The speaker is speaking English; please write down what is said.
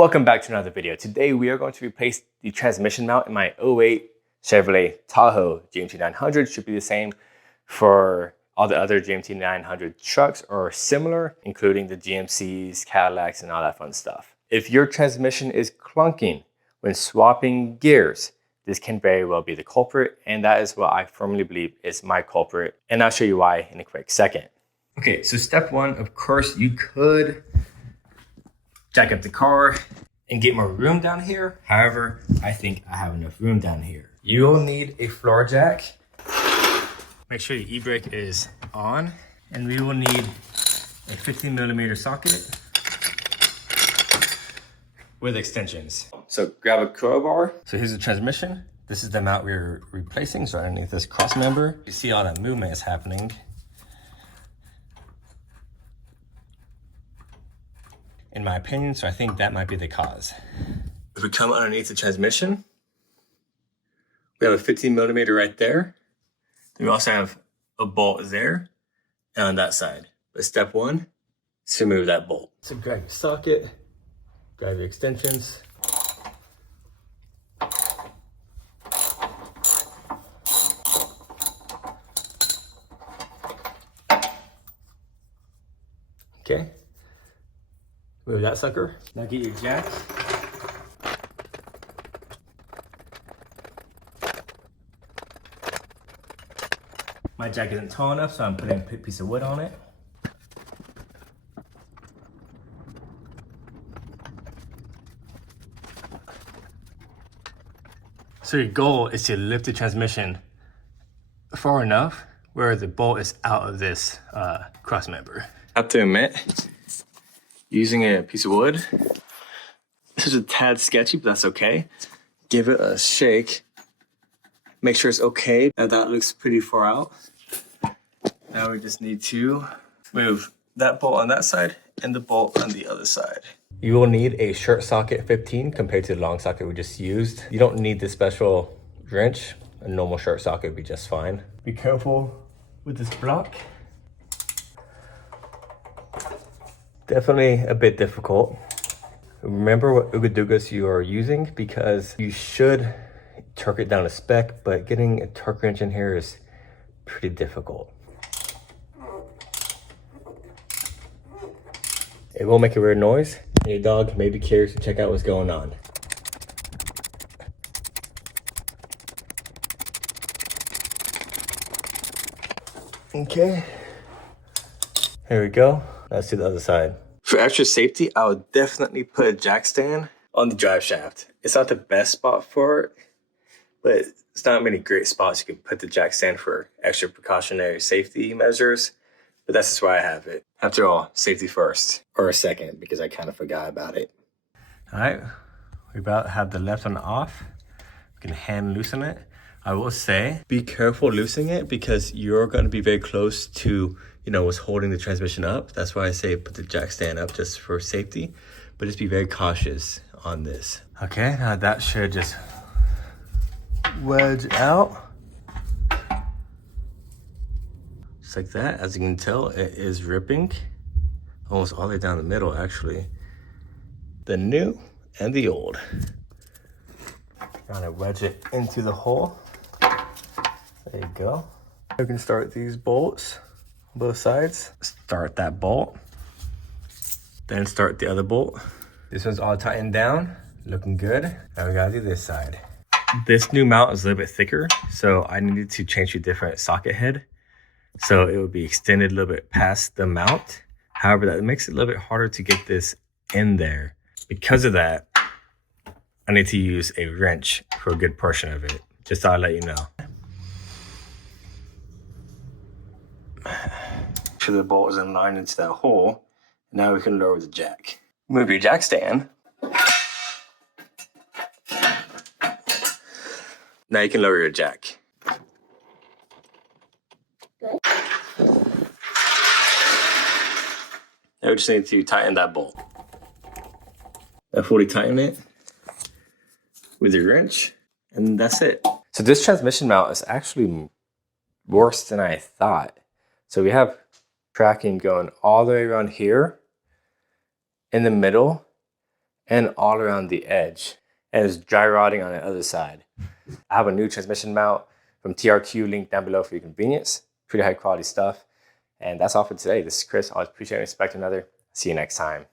Welcome back to another video. Today we are going to replace the transmission mount in my 08 Chevrolet Tahoe GMT900. Should be the same for all the other GMT900 trucks or similar, including the GMCs, Cadillacs, and all that fun stuff. If your transmission is clunking when swapping gears, this can very well be the culprit, and that is what I firmly believe is my culprit, and I'll show you why in a quick second. Okay, so step one, of course, you could jack up the car and get more room down here. However, I think I have enough room down here. You will need a floor jack. Make sure your e-brake is on, and we will need a 15mm socket with extensions. So grab a crowbar. So here's the transmission. This is the mount we're replacing, so underneath this cross member. You see all that movement is happening. In my opinion, so I think that might be the cause. If we come underneath the transmission, we have a 15mm right there. Then we also have a bolt there and on that side. But step one is to remove that bolt. So grab your socket, grab your extensions. Okay. Move that sucker. Now get your jack. My jack isn't tall enough, so I'm putting a piece of wood on it. So your goal is to lift the transmission far enough where the bolt is out of this cross member. I have to admit, using a piece of wood, this is a tad sketchy, but that's okay. Give it a shake. Make sure it's okay. Now that looks pretty far out. Now we just need to move that bolt on that side and the bolt on the other side. You will need a short socket 15 compared to the long socket we just used. You don't need this special wrench. A normal short socket would be just fine. Be careful with this block. Definitely a bit difficult. Remember what Ugadugas you are using, because you should torque it down to spec, but getting a torque wrench in here is pretty difficult. It will make a weird noise, and your dog may be curious to check out what's going on. Okay, here we go. Let's do the other side. For extra safety, I would definitely put a jack stand on the drive shaft. It's not the best spot for it, but it's not many great spots you can put the jack stand for extra precautionary safety measures, but that's just why I have it. After all, safety first, or a second, because I kind of forgot about it. All right, we about have the left one off. We can hand loosen it. I will say, be careful loosening it, because you're going to be very close to, you know, what's holding the transmission up. That's why I say put the jack stand up just for safety, but just be very cautious on this. Okay, now that should just wedge out. Just like that. As you can tell, it is ripping almost all the way down the middle, actually. The new and the old. Trying to wedge it into the hole. There you go. You can start these bolts on both sides. Start that bolt, then start the other bolt. This one's all tightened down, looking good. Now we gotta do this side. This new mount is a little bit thicker, so I needed to change to a different socket head, so it would be extended a little bit past the mount. However, that makes it a little bit harder to get this in there. Because of that, I need to use a wrench for a good portion of it. Just thought I'd let you know. Make sure the bolt is in line into that hole. Now we can lower the jack. Move your jack stand. Now you can lower your jack. Now we just need to tighten that bolt. Now fully tighten it with your wrench, and that's it. So this transmission mount is actually worse than I thought. So we have tracking going all the way around here in the middle, and all around the edge. And it's dry rotting on the other side. I have a new transmission mount from TRQ, link down below for your convenience. Pretty high quality stuff. And that's all for today. This is Chris. Always appreciate and respect another. See you next time.